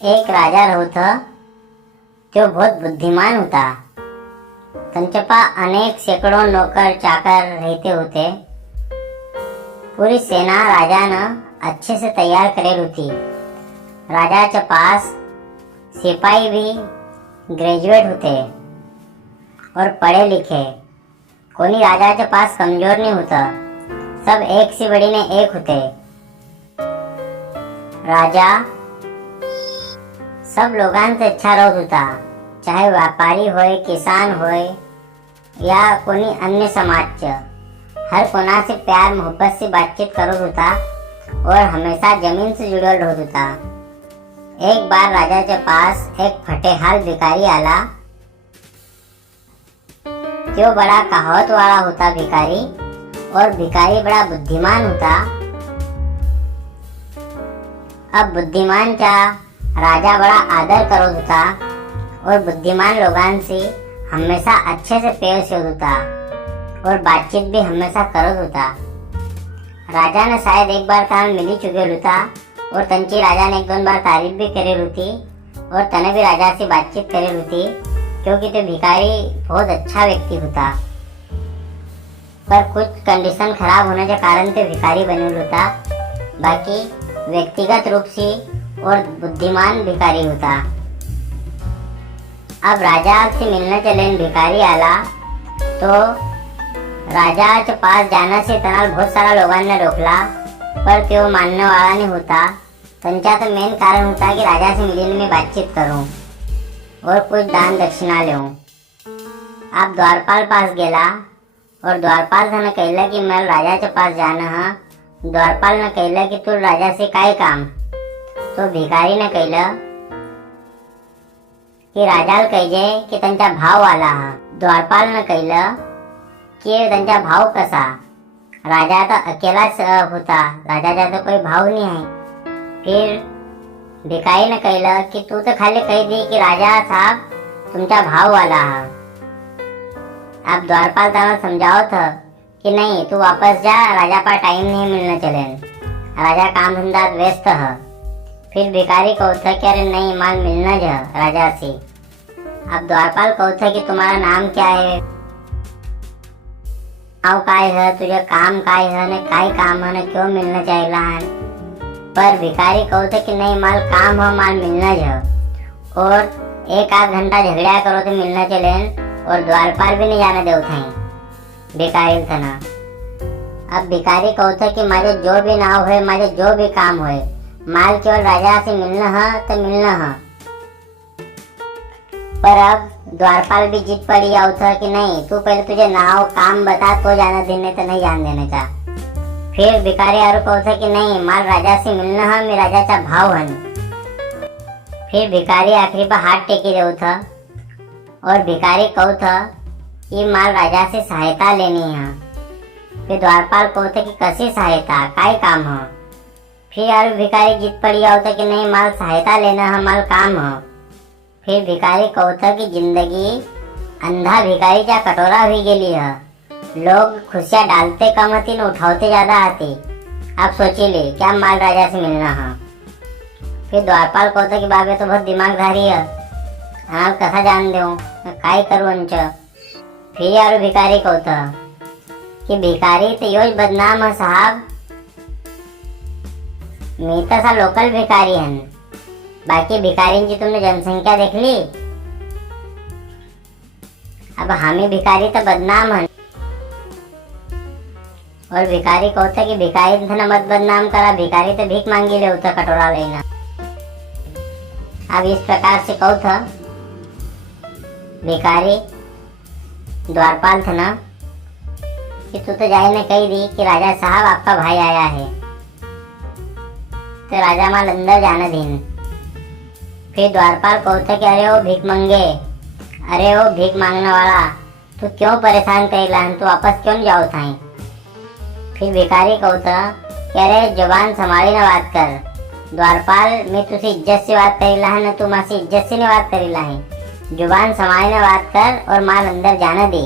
एक राजा होता तो बहुत बुद्धिमान होता। त्यांच्या पास अनेक शेकडो नौकर चाकर रहते होते। पूरी सेना राजानं अच्छे से तैयार करेल होती। राजाच्या पास सिपाही भी ग्रेजुएट होते और पढ़े लिखे। कोणी राजाच्या पास कमजोर नहीं होता, सब एक से बड़ी ने एक होते। राजा सब लोगांचे अच्छा रहत होता, चाहे व्यापारी होय, किसान होय या कोणी अन्य समाजचे। हर कोणा से प्यार मोहब्बत से बातचीत करत होता और हमेशा जमीन से जुड़ल रहत होता। एक बार राजा के पास एक फटेहाल भिखारी आला। जो बड़ा कहावत वाला होता भिखारी, और भिखारी बड़ा बुद्धिमान होता। अब बुद्धिमान का राजा बड़ा आदर करत होता और बुद्धिमान लोगों से हमेशा अच्छे से पेश होता और बातचीत भी हमेशा करत होता। राजा ने शायद एक बार काम मिली चुके होता और तंची राजा ने एक दो बार तारीफ भी करेल होती और तने भी राजा से बातचीत करेल होती, क्योंकि तो भिखारी बहुत अच्छा व्यक्ति होता। पर कुछ कंडीशन खराब होने के कारण तो भिखारी बने होता। बाकी व्यक्तिगत रूप से और बुद्धिमान भिखारी होता। अब राजा से मिलने चले भिखारी आला तो राजा के पास जाना से तनाल बहुत सारा लोगों ने रोकला, पर त्यो मानने वाला नहीं होता। तंचा तो मेन कारण होता कि राजा से मिलने में बातचीत करूं और कुछ दान दक्षिणा लूं। आप द्वारपाल पास गेला और द्वारपाल ने कहला कि मैं राजा के पास जाना है। द्वारपाल ने कहला कि तू राजा से काय काम। तो भिखारी ने कहला कि राजाल कहिजे कि त्यांचा भाव आला हा। द्वारपाल ने कहला कि त्यांचा भाव कसा। राजा तो अकेलाच होता, राजाचा तो कोई भाव नहीं है। फिर भिखारी ने कहला कि तू तो खाली कह दी कि राजा साहब तुमचा भाव वाला हा। अब द्वारपाल तने समझाओ था कि नहीं, तू वापस जा, राजा पर टाइम नहीं मिलना चले, राजा काम धंधा व्यस्त है। फिर भिखारी कहता कि अरे नहीं, माल मिलना जा राजा से। अब द्वारपाल कहता कि तुम्हारा नाम क्या है, नाव काय है, तुझे काम काय है, ने काय काम है, ने क्यों मिलना चाहिए है। पर भिखारी कहता कि नहीं, माल काम है, माल मिलना जा। और एक आध घंटा झगड़ा करो तो मिलना चले और द्वारपाल भी नहीं जाने देव थे भिखारी तना। अब भिखारी कहता कि मारे जो भी नाव है, मारे जो भी काम है, माल केवल राजा से मिलना है तो मिलना है। पर अब द्वारपाल भी जीत पड़ी था कि नहीं, तू पहले तुझे नाव काम बता तो जाना देने तो नहीं जान देने का। फिर भिखारी और कहता कि नहीं, माल राजा से मिलना है, मेरा राजा का भाव है। फिर भिखारी आखिरी पर हाथ टेकी रहा था और भिखारी कहता कि माल राजा से सहायता लेनी है। फिर द्वारपाल कहते कि कैसी सहायता, काय काम है। फिर यार भिखारी जीत पड़ी होता कि नहीं, माल सहायता लेना है, माल काम है। फिर भिखारी कहता कि जिंदगी अंधा भिखारी का कटोरा हुई गेली है। लोग खुशियाँ डालते कम हती न उठाते ज्यादा आती। आप सोचिए क्या माल राजा से मिलना है। फिर द्वारपाल कहता कि बाबे तो बहुत दिमागधारी है, हाँ कसा जान दो, काय करू अंच। फिर यार भिखारी कहता कि भिखारी तो योज बदनाम है साहब, मी तसा लोकल भिखारी है, बाकी भिखारी की तुमने जनसंख्या देख ली। अब हामी भिखारी तो बदनाम है। और भिखारी कहता कि भिखारी थे मत बदनाम करा, भिखारी तो भीख मांगी ले होता कटोरा लेना। अब इस प्रकार से कहू था भिखारी द्वारपाल था ना कि तू तो जाए ने कही दी कि राजा साहब आपका भाई आया है, तो राजा माल अंदर जाने दीन। फिर द्वारपाल कहता कि अरे वो भीख मंगे, अरे वो भीख मांगने वाला, तू क्यों परेशान करेला, तू वापस क्यों जाओ थाई। फिर भिखारी कहता कि अरे जुबान संभाली ना बात कर, द्वारपाल मैं तुझसे इज्जत से बात करेला है, न तू मासी इज्जत से नहीं बात करेला है। जुबान संभाली ना बात कर और माल अंदर जाने दे।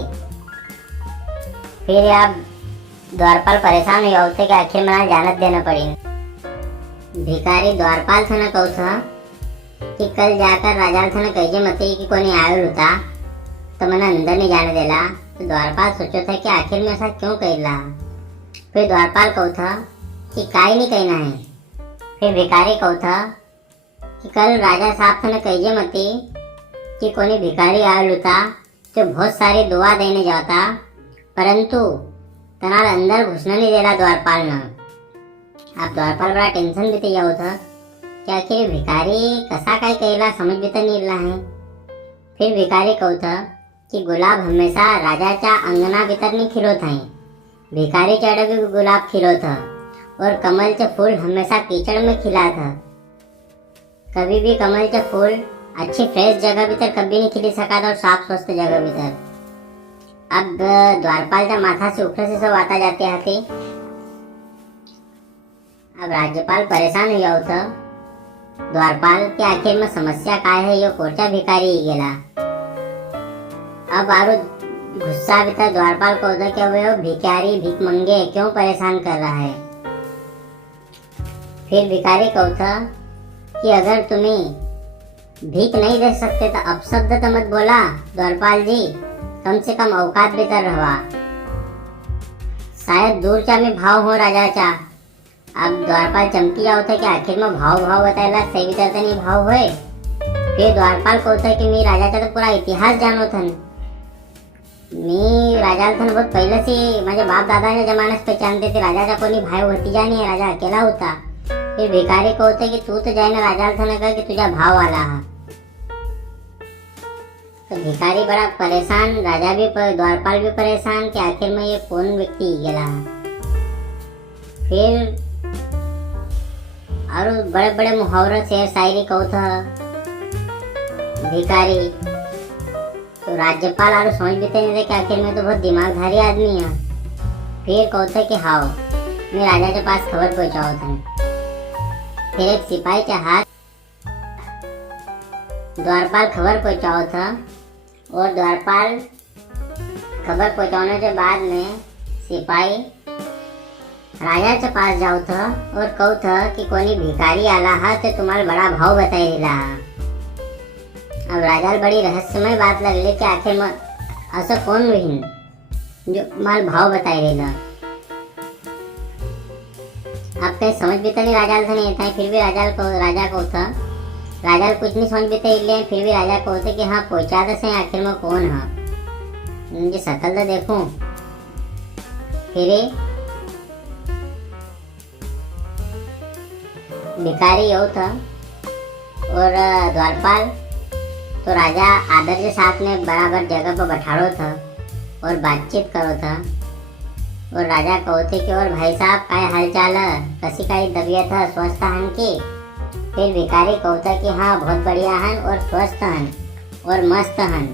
फिर आप द्वारपाल परेशान हुए होते कि आखिर में जानत देना पड़ी। भिखारी द्वारपाल से न कहता कि कल जाकर राजा ने कही मत कि कोई आयल होता तो मैंने अंदर नहीं जाने देला। तो द्वारपाल सोचो था कि आखिर में ऐसा क्यों कहला। फिर द्वारपाल कहू था कि काई नहीं कहना है। फिर भिखारी कहू था कि कल राजा साहब ने कही मत कि कोई भिखारी आयल होता जो बहुत सारी दुआ देने जाता, परंतु तनाल अंदर घुसने नहीं देला द्वारपाल ने। अब द्वारपाल बड़ा टेंशन भी तैयार होता कि आखिर भिखारी कसा काय कहला समझ भी तो नहीं रहा है। फिर भिखारी कहू था कि गुलाब हमेशा राजाच्या अंगना भीतर नहीं खिलो था, भिखारी चढ़ भी गुलाब खिलो था, और कमल के फूल हमेशा कीचड़ में खिला था। कभी भी कमल के फूल अच्छी फ्रेश जगह भीतर कभी नहीं खिल सका था, और साफ स्वस्थ जगह भीतर। अब द्वारपाल का माथा से ऊपर से सब आता जाते हाथी। अब राज्यपाल परेशान हुआ था द्वारपाल के आखिर में समस्या काय है, यो कोर्चा भिखारी ही गेला। अब आरो गुस्सा भी था द्वारपाल को होता कि वो भिखारी भीख मंगे क्यों परेशान कर रहा है। फिर भिखारी कहू था कि अगर तुम्हें भीख नहीं दे सकते तो अपशब्द तो मत बोला द्वारपाल जी, कम से कम औकात भीतर रहा। शायद दूर चा में भाव हो राजा चा। अब द्वारपाल चमकी जाओ था कि आखिर में भाव बताएला सही भीतर तो नहीं भाव हुए। फिर द्वारपाल कहता कि मैं राजा चा तो पूरा इतिहास जानो थन, मी राजा था बहुत पहले से माझे बाप दादा के जमाने से पहचानते थे। राजा का कोई भाई भतीजा नहीं है, राजा अकेला होता। फिर भिखारी को होते कि तू तो जाए ना राजा था कहा कि तुझा भाव वाला है। तो भिखारी बड़ा परेशान, राजा भी द्वारपाल भी परेशान कि आखिर में ये कौन व्यक्ति गेला। फिर और बड़े बड़े मुहावरे शेर शायरी कहू था भिखारी। तो राज्यपाल और समझ भी नहीं थे कि आखिर में तो बहुत दिमागधारी आदमी है। फिर कहते कि हाओ मैं राजा के पास खबर पहुंचाओ था। फिर एक सिपाही के हाथ द्वारपाल खबर पहुंचाओ था, और द्वारपाल खबर पहुंचाने के बाद में सिपाही राजा के पास जाओ था और कहू था कि कोई भिखारी आला है तो तुम्हारा बड़ा भाव बताई रहा। अब राजा बड़ी रहस्यमय बात लगली कि आखिर में ऐसा कौन रहीन जो माल भाव बताई रहा। अब कहीं समझ भी तो नहीं राजा था नहीं था। फिर भी राजा को था राजा कुछ नहीं समझ भी तो इसलिए फिर भी राजा को होते कि हाँ पहुंचा दे से आखिर में कौन है, मुझे शकल तो देखूं। फिर भिखारी यो था और द्वारपाल तो राजा आदर के साथ में बराबर जगह पर बैठाड़ो था और बातचीत करो था। और राजा कहते कि और भाई साहब काय हालचाल है, कसी का तबीयत है, स्वस्थ हन की। फिर भिखारी कहता कि हाँ बहुत बढ़िया हन और स्वस्थ हन और मस्त हन,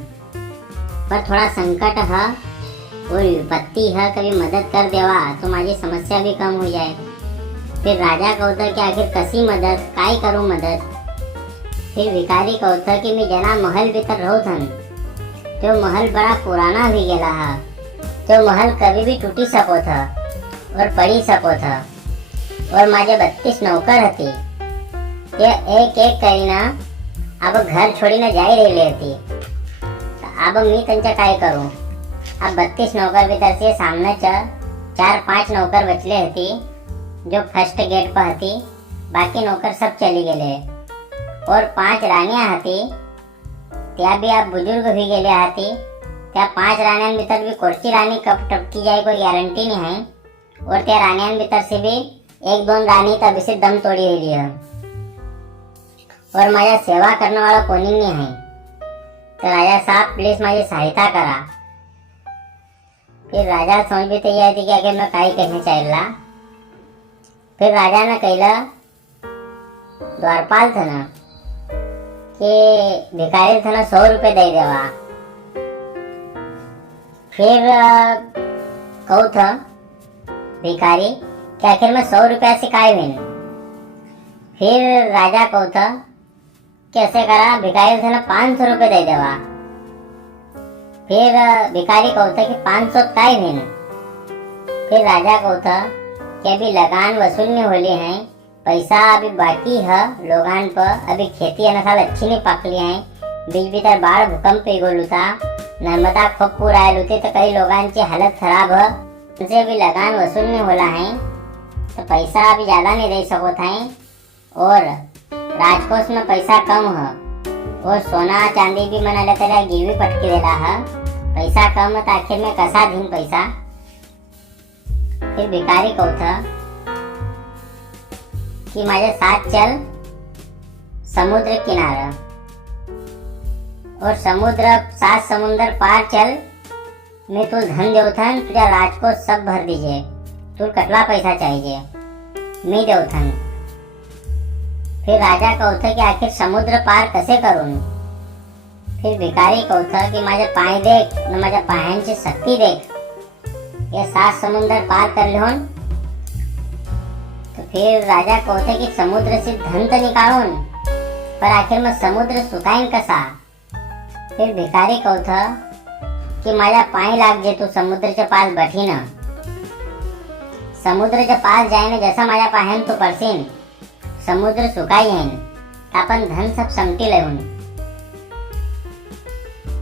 पर थोड़ा संकट है और विपत्ति है, कभी मदद कर देवा तो हमारी समस्या भी कम हो जाए। फिर राजा कहता कि आखिर कसी मदद काय करूँ मदद। फिर भिखारी कहता कि मैं जना महल भीतर रहो थन, जो महल बड़ा पुराना भी गेला है, जो महल कभी भी टूटी सको था और पड़ी सको था, और माजे 32 नौकर हती। ये एक एक करीना अब घर छोड़ी ना जाई रही लेती। तो अब मैं तंचा काय करूं। अब 32 नौकर भीतर से सामने 4-5 नौकर बचले हती जो फर्स्ट गेट पर हती, बाकी नौकर सब चली गए। और 5 रानियां हती, त्या भी आप बुजुर्ग भी गेले हती। त्या 5 रानियां भीतर भी कोर्ची रानी कब टपकी जाए कोई गारंटी नहीं है, और त्या रानियां भीतर से भी 1-2 रानी तब से दम तोड़ी रही है, और माझा सेवा करने वाला कोनी नहीं है। तो राजा साहब प्लीज माझी सहायता करा। फिर राजा समझ भी तैयार थी कि आखिर मैं काई कहने चाहिए। फिर राजा ने कहला द्वारपाल था ना कि भिखारी था ना 100 रुपए दे देवा। फिर कहू था भिखारी कि आखिर में 100 रुपया से काय बिन। फिर राजा कहू था कैसे करा, भिखारी था ना 500 रुपए दे देवा। फिर भिखारी कहता कि 500 काय बिन। फिर राजा कहता कि अभी लगान वसूलने होली है, पैसा अभी बाकी है लोगान पर। अभी खेती अनसाल अच्छी नहीं पकली है। बीच भीतर बाढ़ भूकंप गोलू था, नर्मदा खूब पूर आयल होती तो कई लोगांची हालत खराब है। उनसे अभी लगान वसूल नहीं होला है तो पैसा अभी ज्यादा नहीं दे सकते हैं। और राजकोष में पैसा कम है और सोना चांदी भी मना लेते रहे, गिरवी पटकी देला है। पैसा कम है तो आखिर में कसा दिन पैसा। फिर भिखारी को था कि माझे साथ चल समुद्र किनारा और समुद्र सात समुद्र पार चल, मैं तू धन देवथन तुझा राजकोष सब भर दीजिए। तू कटला पैसा चाहिए मैं देवथन। फिर राजा कहता कि आखिर समुद्र पार कसे करून। फिर भिकारी कहता कि माझे पाय देख न माझ्या पायांची शक्ती देख, ये सात समुद्र पार कर लिहोन। तो फिर राजा कहते कि समुद्र से धन तो निकालून पर आखिर में समुद्र सुकाईन कसा। फिर भिकारी कहता कि माझ्या पाय लाग जे तू समुद्रच्या पास बैठी ना। समुद्रच्या पास जाए ना जैसा माझ्या पायान तू पडशीन समुद्र सुकाई है अपन धन सब समटी लेऊन।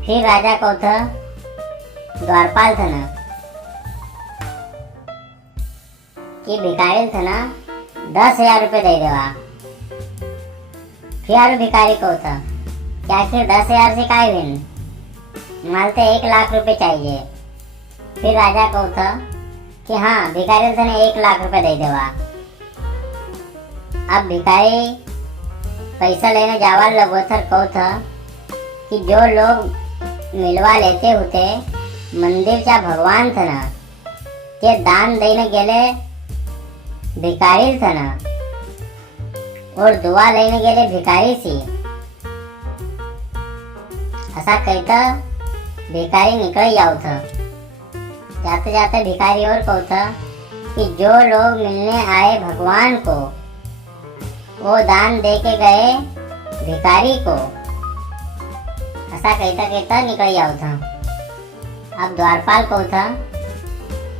फिर राजा कहता द्वारपाल था ना कि भिकारी था ना 10,000 रुपये दे देवा। फिर भिकारी कहता कि आखिर 10,000 से काय बिन माल तो 1,00,000 रुपए चाहिए। फिर राजा कहता कि हाँ भिखारी थे 1,00,000 रुपए दे देवा। अब भिखारी पैसा लेने जावा लगो था कहता कि जो लोग मिलवा लेते होते मंदिर चा भगवान थे ना ते दान देने गेले भिखारी थे ना और दुआ लेने गेले भिखारी सी। ऐसा कहता भिखारी निकल जाओ था। जाते जाते भिखारी और कहता कि जो लोग मिलने आए भगवान को वो दान दे के गए भिखारी को। ऐसा कहता कहता निकल जाओ था। अब द्वारपाल कहता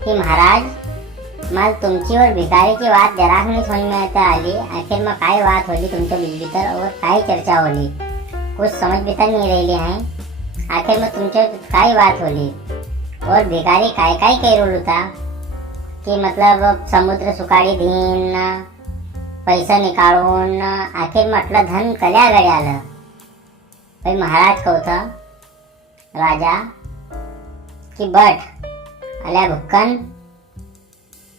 कि महाराज मला तुमची और भिखारी की बात जरा नहीं समझ में आता आली। आखिर में काय बात होली तुमच्या बीच भीतर और काय चर्चा होली कुछ समझ भीतर नहीं रही है। आखिर में तुमचे काय बात होली और भिखारी काय काय कह होता कि मतलब समुद्र सुकाळी धीन पैसा निकाळून आखिर म्हटलं धन कल्या गड्या आलं। भाई महाराज कहता राजा कि बट अल्या भुक्कन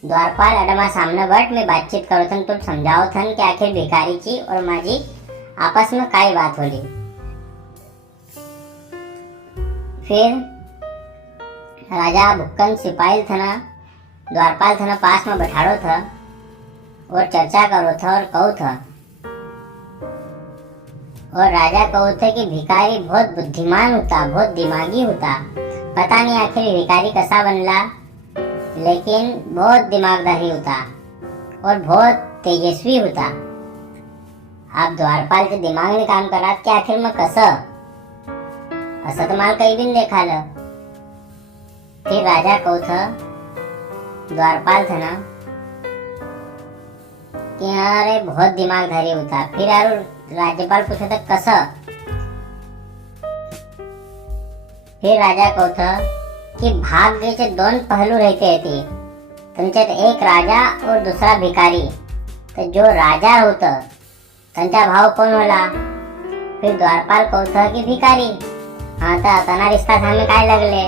द्वारपाल अडमा सामने बट मैं बातचीत करो थन तुम समझाओ थन कि आखिर भिखारी की और माझी आपस में काय बात होली। फिर राजा भुक्कन सिपाही था ना द्वारपाल था ना पास में बैठाड़ो था और चर्चा करो था और कहो था। और राजा कहो थे कि भिखारी बहुत बुद्धिमान होता बहुत दिमागी होता। पता नहीं आखिर भिखारी कैसा बनला लेकिन बहुत दिमागदारी होता और बहुत तेजस्वी होता। आप द्वारपाल के दिमाग ने काम करा कि आखिर में कसं असं तो माल कहीं भी नहीं देखा ल। फिर राजा को था द्वारपाल था ना कि अरे बहुत दिमागधारी होता। फिर यार राज्यपाल पूछा था कसं। फिर राजा को था कि भाग्याचे दोन पहलू रहते थे त्यांच्यात एक राजा और दूसरा भिकारी। तो जो राजा होता त्यांचा भाव कोण होला। फिर द्वारपाल को था कि भिकारी। हाँ तो तना रिश्ता सामने काय लगले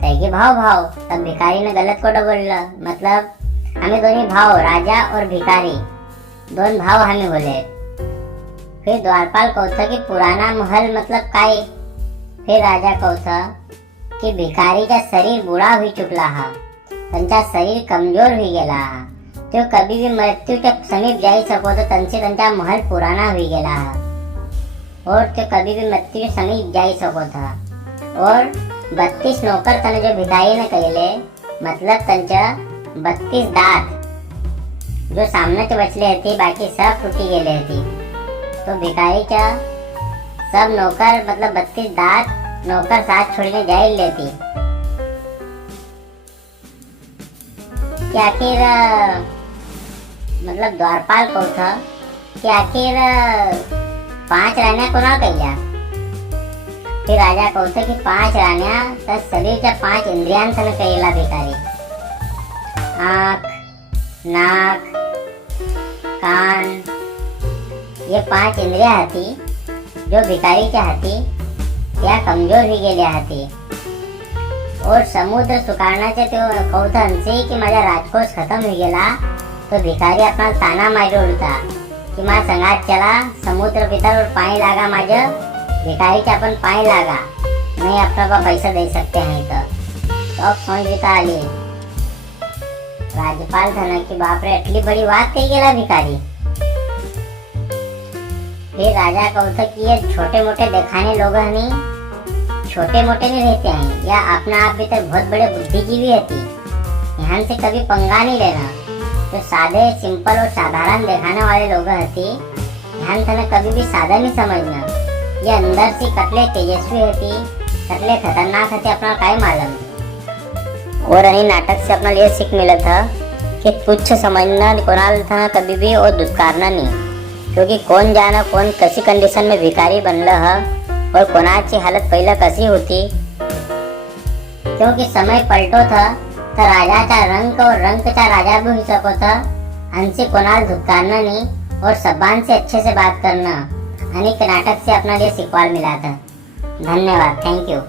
तैके भाव भाव। तब भिखारी ने गलत को बोलला मतलब हमें दोनों भाव राजा और भिखारी दोन भाव हमें बोले। फिर द्वारपाल को था कि पुराना महल मतलब काय। फिर राजा को था कि भिखारी का शरीर बूढ़ा हुई चुकला है त्यांचा शरीर कमजोर हुई गेला है तो कभी भी मृत्यु के समीप जाई सको तो तंचे त्यांचा महल पुराना हुई गेला है और तो कभी भी मृत्यु के समीप जाई सको था। और 32 नौकर तने जो भिखारी ने कहले मतलब त्यांचा 32 दांत जो सामने के बचले थे बाकी सब टूटी गेले थे। तो भिखारी का सब नौकर मतलब 32 दांत नौकर साथ छोड़ने जाए लेती कि आखिर मतलब द्वारपाल कौथ की आखिर 5 राण्या कोणा केल्या. फिर राजा कौथ की 5 राण्या तर शरीरच्या 5 इंद्रियांसन केला भिकारी. आँख, नाक, कान, ये 5 इंद्रिया हाती जो भिकारीच्या हाती त्या कमजोर ही गेल्या हाती. और समुद्र सुकारण्याचे ते कौथ हंसे की माझा राजकोष खतम हो गेला. तो भिकारी अपना ताना मारी उड़ता कि माँ संगात चला समुद्र भीतर और पानी लागा माझ भिकारी के अपन पानी लागा नहीं अपना को पैसा दे सकते हैं. तो अब समझ बिता आली. राज्यपाल था ना कि बाप रे इतनी बड़ी बात कही गेला भिकारी. फिर राजा कौथ कि ये छोटे मोटे दिखाने लोग नहीं, छोटे मोटे नहीं रहते हैं, या अपना आप भीतर बहुत बड़े बुद्धिजीवी रहती. यहाँ से कभी पंगा नहीं लेना. जो सादे सिंपल और साधारण दिखाने वाले लोग होती ध्यान से कभी भी सादा नहीं समझना. ये अंदर से कटले तेजस्वी होती, कटले खतरनाक होती अपना काय मालूम. और अही नाटक से अपना ये सीख मिला था कि तुच्छ समझना कोणाल था कभी भी और दुष्कारना नहीं. क्योंकि कौन जाना कौन कसी कंडीशन में भिकारी बनल है और कोणाची हालत पहले कसी होती. क्योंकि समय पलटो था तर राजाचा रंक और रंकचा राजा भी हो सको था. हमसे कोणाल धुतकारना नहीं और सबान से अच्छे से बात करना. अनेक नाटक से अपना लिए सिखवाल मिला था. धन्यवाद. Thank you.